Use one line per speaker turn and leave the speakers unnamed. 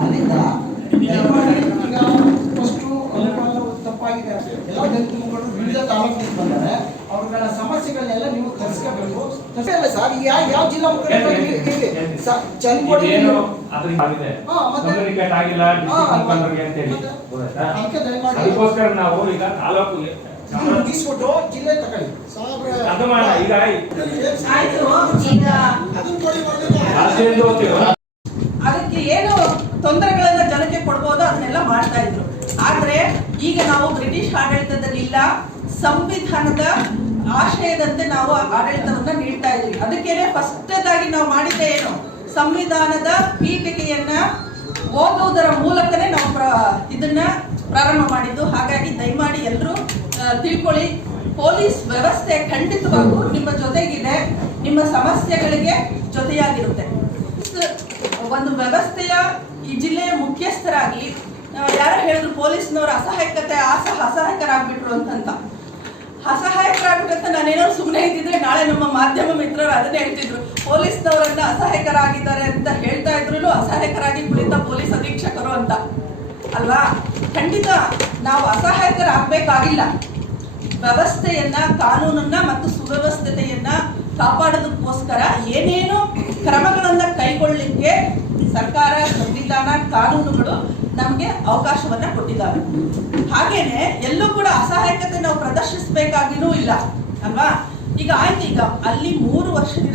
ಅಲ್ಲಿಂದ ಈಗ ಫಸ್ಟು ತಪ್ಪಾಗಿದೆ ವಿವಿಧ ತಾಲೂಕಿಗೆ ಬಂದರೆ. ಅವ್ರಗಳ ಸಮಸ್ಯೆಗಳನ್ನೆಲ್ಲ ನೀವು ಕರೆಸ್ಕೋಬೇಕು ಸರ್ ಯಾವ ಯಾವ ಜಿಲ್ಲಾ
ಅದಕ್ಕೋಸ್ಕರ ನಾವು ಈಗ ತಾಲೂಕು
ಮುಗಿಸ್ಬಿಟ್ಟು ಜಿಲ್ಲೆ ತಗೊಳ್ಳಿ.
ಅದು ಮಾಡೋಣ ಈಗ
ತೊಂದರೆಗಳನ್ನ ಜನಕ್ಕೆ ಕೊಡ್ಬೋದು, ಅದನ್ನೆಲ್ಲ ಮಾಡ್ತಾ ಇದ್ರು. ಆದ್ರೆ ಈಗ ನಾವು ಬ್ರಿಟಿಷ್ ಆಡಳಿತದಲ್ಲಿ ಇಲ್ಲ, ಸಂವಿಧಾನದ ಆಶಯದಂತೆ ನಾವು ಆಡಳಿತವನ್ನ ನೀಡ್ತಾ ಇದ್ವಿ. ಅದಕ್ಕೇನೆ ಫಸ್ಟದಾಗಿ ನಾವು ಮಾಡಿದ್ದೆ ಏನು? ಸಂವಿಧಾನದ ಪೀಠಿಕೆಯನ್ನ ಓದುವುದರ ಮೂಲಕನೇ ನಾವು ಪ್ರ, ಇದನ್ನ ಪ್ರಾರಂಭ ಮಾಡಿದ್ದು. ಹಾಗಾಗಿ ದಯಮಾಡಿ ಎಲ್ಲರೂ ತಿಳ್ಕೊಳ್ಳಿ. ಪೊಲೀಸ್ ವ್ಯವಸ್ಥೆ ಖಂಡಿತವಾಗೂ ನಿಮ್ಮ ಜೊತೆಗಿದೆ. ನಿಮ್ಮ ಸಮಸ್ಯೆಗಳಿಗೆ ಜೊತೆಯಾಗಿರುತ್ತೆ. ಒಂದು ವ್ಯವಸ್ಥೆಯ ಈ ಜಿಲ್ಲೆಯ ಮುಖ್ಯಸ್ಥರಾಗಿ ಯಾರು ಹೇಳಿದ್ರು ಪೊಲೀಸ್ನವರು ಅಸಹಾಯಕತೆ ಅಸಹ ಅಸಹಾಯಕರಾಗ್ಬಿಟ್ರು ಅಂತಂತ. ಅಸಹಾಯಕರಾಗ್ಬಿಟ್ಟಂತ ನಾನೇನಾದ್ರು ಸುಮ್ಮನೆ ಇದ್ದಿದ್ರೆ ನಾಳೆ ನಮ್ಮ ಮಾಧ್ಯಮ ಮಿತ್ರರು ಅದನ್ನೇ ಹೇಳ್ತಿದ್ರು. ಪೊಲೀಸ್ನವರನ್ನ ಅಸಹಾಯಕರಾಗಿದ್ದಾರೆ ಅಂತ ಹೇಳ್ತಾ ಇದ್ರು ಅಸಹಾಯಕರಾಗಿ ಕುಳಿತ ಪೊಲೀಸ್ ಅಧೀಕ್ಷಕರು ಅಂತ. ಅಲ್ವಾ? ಖಂಡಿತ ನಾವು ಅಸಹಾಯಕರಾಗಬೇಕಾಗಿಲ್ಲ. ವ್ಯವಸ್ಥೆಯನ್ನ, ಕಾನೂನನ್ನ ಮತ್ತು ಸುವ್ಯವಸ್ಥತೆಯನ್ನ ಕಾಪಾಡೋದಕ್ಕೋಸ್ಕರ ಏನೇನು ಕ್ರಮಗಳನ್ನ ನಮಗೆ ಅವಕಾಶವನ್ನ ಕೊಟ್ಟಿದ್ದಾವೆ. ಹಾಗೇನೆ ಎಲ್ಲೂ ಕೂಡ ಅಸಹಾಯಕತೆ ನಾವು ಪ್ರದರ್ಶಿಸಬೇಕಾಗಿನೂ ಇಲ್ಲ, ಅಲ್ವಾ? ಈಗ ಆಯ್ತು, ಈಗ ಅಲ್ಲಿ ಮೂರು ವರ್ಷದಿಂದ